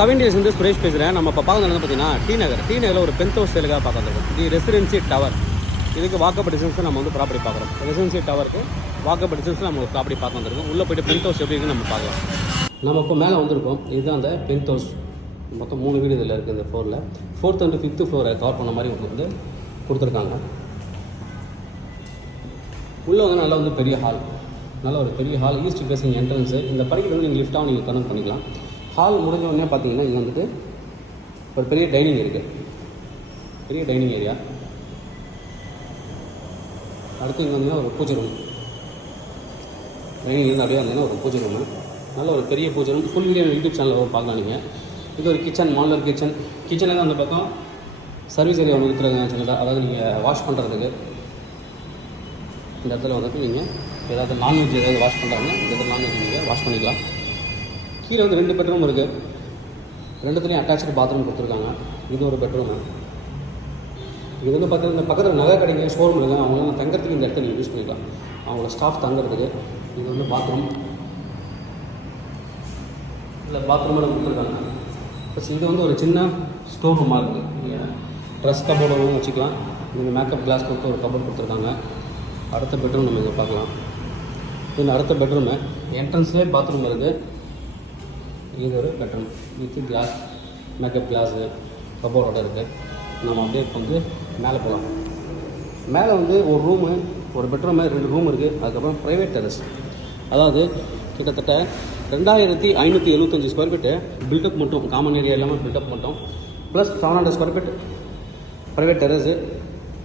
7 days Suresh பேசுகிறேன். நம்ம இப்போ பார்க்க பார்த்தீங்கன்னா டி நகரில் ஒரு பென்த் ஹவுஸ் சேலுக்காக பார்க்க வந்திருக்கோம். இது ரெசிடென்சி டவர். இதுக்கு வாக்கப் டிஸ்டன்ஸ் நம்ம வந்து ப்ராப்பர்ட்டி பார்க்குறோம். ரெசிடென்சி டவருக்கு வாக்கப் டிஸ்டன்ஸ் நம்ம ஒரு ப்ராப்பர்ட்டி பார்க்க வந்திருக்கோம். உள்ளே போய்ட்டு பென்த் ஹவுஸ் எப்படி இருக்குன்னு நம்ம பார்க்கலாம். நம்ம இப்போ மேலே வந்திருக்கோம். இதுதான் அந்த பென்த் ஹவுஸ். மொத்தம் 3 வீடு இதில் இருக்குது. இந்த ஃப்ளோரில் 4th and 5th ஃப்ளோரை கவர் பண்ண மாதிரி உங்களுக்கு வந்து கொடுத்துருக்காங்க. உள்ளே வந்து நல்லா வந்து பெரிய ஹால், நல்ல ஒரு பெரிய ஹால், ஈஸ்ட் ஃபேசிங் என்ட்ரன்ஸு. இந்த படிக்கட்டு வந்து நீங்கள் லிஃப்ட்டாக நீங்கள் கனெக்ட் பண்ணிக்கலாம். ஹால் முடிஞ்ச உடனே பார்த்தீங்கன்னா இங்கே வந்துட்டு ஒரு பெரிய டைனிங் இருக்குது, பெரிய டைனிங் ஏரியா. அடுத்து இங்கே வந்தீங்கன்னா ஒரு பூஜை ரூம், டைனிங் இருந்து அப்படியே வந்தீங்கன்னா ஒரு பூஜை ரூமு, நல்ல ஒரு பெரிய பூஜை ரூம். ஃபுல் வீடியோ யூடியூப் சேனலில் பார்க்கலாம் நீங்கள். இது ஒரு கிச்சன், மாடலர் கிச்சன். கிச்சனில் தான் அந்த பக்கம் சர்வீஸ் ஏரியா ஒன்று இருக்கிறாங்க சின்னதாக, அதாவது நீங்கள் வாஷ் பண்ணுறதுக்கு. இந்த இடத்துல வந்துட்டு நீங்கள் ஏதாவது நான்வெஜ் ஏதாவது வாஷ் பண்ணுறாங்க, இந்த இடத்துல நான்வெஜ் நீங்கள் வாஷ் பண்ணிக்கலாம். கீழே வந்து 2 பெட்ரூம் இருக்குது. 2த்துலேயும் அட்டாச்சு பாத்ரூம் கொடுத்துருக்காங்க. இது ஒரு பெட்ரூமு. இது வந்து பார்த்தீங்கன்னா இந்த பக்கத்தில் நகை கடைங்க, ஷோரூம் இருக்குது, அவங்க தங்கிறதுக்கு இந்த இடத்துல நீங்கள் யூஸ் பண்ணிக்கலாம், அவங்களோட ஸ்டாஃப் தங்குறதுக்கு. இது வந்து பாத்ரூம், இல்லை பாத்ரூமில் கொடுத்துருக்காங்க. ப்ளஸ் இது வந்து ஒரு சின்ன ஸ்டோர் ரூமாக இருக்குது. நீங்கள் ட்ரெஸ் கபோர்டு வச்சுக்கலாம். நீங்கள் மேக்கப் கிளாஸ் கொடுத்து ஒரு கபோர்ட் கொடுத்துருக்காங்க. அடுத்த பெட்ரூம் நம்ம இங்கே பார்க்கலாம். இது அடுத்த பெட்ரூமு. என்ட்ரன்ஸ்லேயே பாத்ரூம் இருக்குது. இது ஒரு bedroom with glass, makeup glass, கபோர்டோட இருக்குது. நம்ம அப்படியே வந்து மேலே போகலாம். மேலே வந்து ஒரு ரூமு, ஒரு பெட்ரூமு, 2 ரூம் இருக்குது. அதுக்கப்புறம் ப்ரைவேட் டெரஸ், அதாவது கிட்டத்தட்ட 2575 ஸ்கொயர் ஃபீட்டு பில்டப் மட்டும், காமன் ஏரியா இல்லாமல் பில்டப் மட்டும், plus 700 square feet private terrace.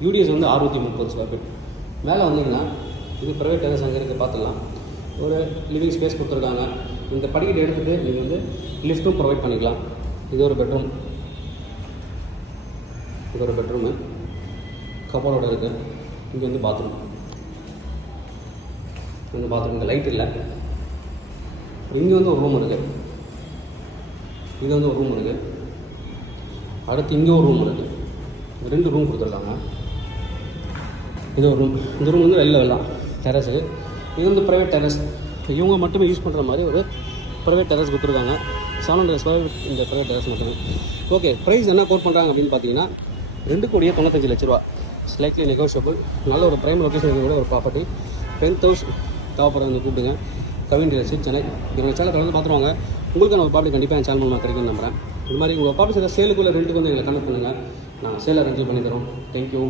UDS வந்து 630 ஸ்கொயர் ஃபீட். மேலே வந்தீங்கன்னா இது ப்ரைவேட் டெரஸ் அங்கே இருக்குது, பார்த்துக்கலாம். ஒரு லிவிங் ஸ்பேஸ் கொடுத்துருக்காங்க. இந்த படிக்கட்டு எடுத்துகிட்டு நீங்கள் வந்து லிஃப்ட்டும் ப்ரொவைட் பண்ணிக்கலாம். இது ஒரு பெட்ரூம், இது ஒரு பெட்ரூமு, கபோர்டோட இருக்குது. இங்கே வந்து பாத்ரூம், இந்த பாத்ரூம் இந்த லைட் இல்லை. இங்கே வந்து ஒரு ரூம் இருக்குது, இது வந்து ஒரு ரூம் இருக்குது. அடுத்து இங்கே ஒரு ரூம் இருக்குது. 2 ரூம் கொடுத்துருக்காங்க. இது ஒரு ரூம். இந்த ரூம் வந்து வெளில வரலாம், டெரஸு. இது வந்து ப்ரைவேட் டெரஸ், இவங்க மட்டுமே யூஸ் பண்ணுற மாதிரி ஒரு ப்ரைவேட் டெரஸ் கொடுத்துருக்காங்க. 700 ஸ்கொயர் ஃபீட் இந்த ப்ரைவேட் டெரஸ் மட்டுமே. ஓகே, ப்ரைஸ் என்ன கோட் பண்ணுறாங்க அப்படின்னு பார்த்தீங்கன்னா 2,95,00,000. Slightly negotiable. நல்ல ஒரு ப்ரைம் லொக்கேஷன் கூட ஒரு ப்ராப்பர்ட்டி. பென்த் ஹவுஸ் தேவைப்படுற வந்து கூப்பிடுங்க. Kavin real estate, Chennai. என்னோட சேனல் தொடர்ந்து பார்த்துருவாங்க. உங்களுக்கு நான் ப்ராப்பர்ட்டி கண்டிப்பாக என் சேனல் மூலமாக கிடைக்கும்னு நம்புறேன். இது மாதிரி உங்கள் ப்ராப்பர்ட்டி சேலுக்குள்ளே ரெண்டுக்கு வந்து எங்களை கனெக்ட் பண்ணுங்கள். நான் சேல் அரேஞ்ச் பண்ணி தரோம். தேங்க்யூ.